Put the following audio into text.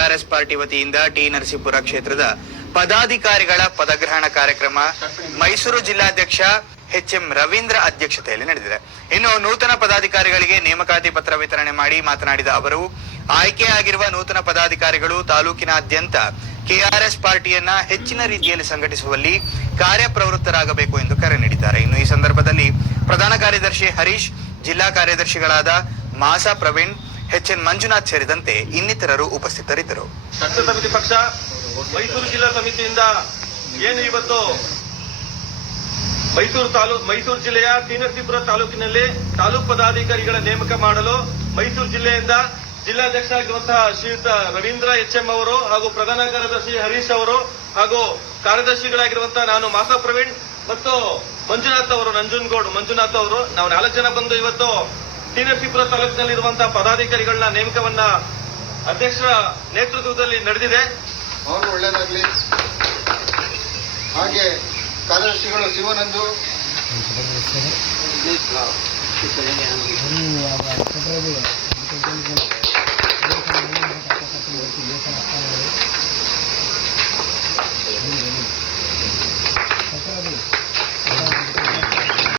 Congress party ವತಿಯಿಂದ T Narasipura ಕ್ಷೇತ್ರದ ಪದಾಧಿಕಾರಿಗಳ ಪದಗ್ರಹಣ ಕಾರ್ಯಕ್ರಮ ಮೈಸೂರು ಜಿಲ್ಲಾಧ್ಯಕ್ಷ ಎಚ್.ಎಂ. ರವೀಂದ್ರ ಅಧ್ಯಕ್ಷತೆಯಲ್ಲಿ ನಡೆದಿದೆ. ಇನ್ನು ನೂತನ ಪದಾಧಿಕಾರಿಗಳಿಗೆ ನೇಮಕಾತಿ ಪತ್ರ ವಿತರಣೆ ಮಾಡಿ ಮಾತನಾಡಿದ ಅವರು, ಆಯ್ಕೆಯಾಗಿರುವ ನೂತನ ಪದಾಧಿಕಾರಿಗಳು ತಾಲೂಕಿನಾದ್ಯಂತ ಕೆಆರ್ಎಸ್ ಪಾರ್ಟಿಯನ್ನ ಹೆಚ್ಚಿನ ರೀತಿಯಲ್ಲಿ ಸಂಘಟಿಸುವಲ್ಲಿ ಕಾರ್ಯಪ್ರವೃತ್ತರಾಗಬೇಕು ಎಂದು ಕರೆ ನೀಡಿದ್ದಾರೆ. ಇನ್ನು ಈ ಸಂದರ್ಭದಲ್ಲಿ ಪ್ರಧಾನ ಕಾರ್ಯದರ್ಶಿ ಹರೀಶ್, ಜಿಲ್ಲಾ ಕಾರ್ಯದರ್ಶಿಗಳಾದ ಮಾಸಾ ಪ್ರವೀಣ್, ಎಚ್.ಎನ್. ಮಂಜುನಾಥ್ ಸೇರಿದಂತೆ ಇನ್ನಿತರರು ಉಪಸ್ಥಿತರಿದ್ದರು. ಸಮಿತಿ ಪಕ್ಷ ಮೈಸೂರು ಜಿಲ್ಲಾ ಸಮಿತಿಯಿಂದ ಏನು ಇವತ್ತು ಮೈಸೂರು ಜಿಲ್ಲೆಯ ಟಿ ನರಸೀಪುರ ತಾಲೂಕಿನಲ್ಲಿ ತಾಲೂಕು ಪದಾಧಿಕಾರಿಗಳ ನೇಮಕ ಮಾಡಲು ಮೈಸೂರು ಜಿಲ್ಲೆಯಿಂದ ಜಿಲ್ಲಾಧ್ಯಕ್ಷ ಆಗಿರುವಂತಹ ಶ್ರೀಯುತ ರವೀಂದ್ರ ಎಚ್.ಎಂ. ಅವರು ಹಾಗೂ ಪ್ರಧಾನ ಕಾರ್ಯದರ್ಶಿ ಹರೀಶ್ ಅವರು ಹಾಗೂ ಕಾರ್ಯದರ್ಶಿಗಳಾಗಿರುವಂತಹ ನಾನು ಮಾಸಾ ಪ್ರವೀಣ್ ಮತ್ತು ಮಂಜುನಾಥ್ ಅವರು ಮಂಜುನಾಥ್ ಅವರು ನಾವು 4 ಜನ ಬಂದು ಇವತ್ತು ಟಿ ನರಸೀಪುರ ತಾಲೂಕಿನಲ್ಲಿರುವಂತಹ ಪದಾಧಿಕಾರಿಗಳನ್ನ ನೇಮಕವನ್ನ ಅಧ್ಯಕ್ಷರ ನೇತೃತ್ವದಲ್ಲಿ ನಡೆದಿದೆ. ಅವರು ಒಳ್ಳೆಯದಾಗಲಿ. ಹಾಗೆ ಕಾರ್ಯದರ್ಶಿಗಳು ಶಿವನಂದು